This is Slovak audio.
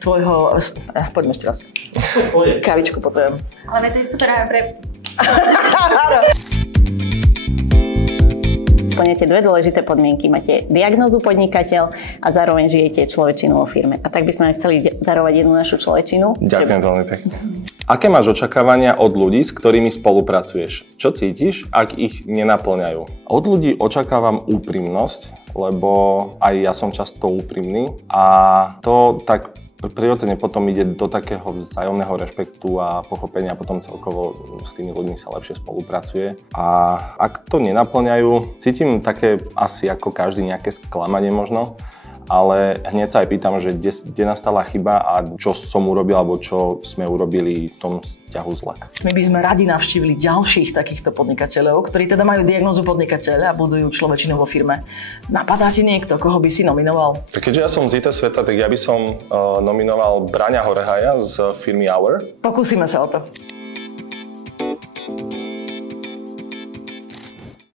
tvojho... Poďme ešte raz. Kavičku potrebujem. Ale to je super aj pre... Splňujete dve dôležité podmienky. Máte diagnózu podnikateľ a zároveň žijete človečinu vo firme. A tak by sme chceli darovať jednu našu človečinu. Ďakujem veľmi pekne. Aké máš očakávania od ľudí, s ktorými spolupracuješ? Čo cítiš, ak ich nenaplňajú? Od ľudí očakávam úprimnosť, lebo aj ja som často úprimný a to tak prirodzene potom ide do takého vzájomného rešpektu a pochopenia, potom celkovo s tými ľuďmi sa lepšie spolupracuje. A ak to nenaplňajú, cítim také asi ako každý nejaké sklamanie možno, ale hneď sa aj pýtam, že kde nastala chyba a čo som urobil alebo čo sme urobili v tom vzťahu zle. My by sme radi navštívili ďalších takýchto podnikateľov, ktorí teda majú diagnózu podnikateľa a budujú človečinu vo firme. Napadá ti niekto, koho by si nominoval? Tak keďže ja som z IT sveta, tak ja by som nominoval Braňa Horehaja z firmy Hour. Pokúsime sa o to.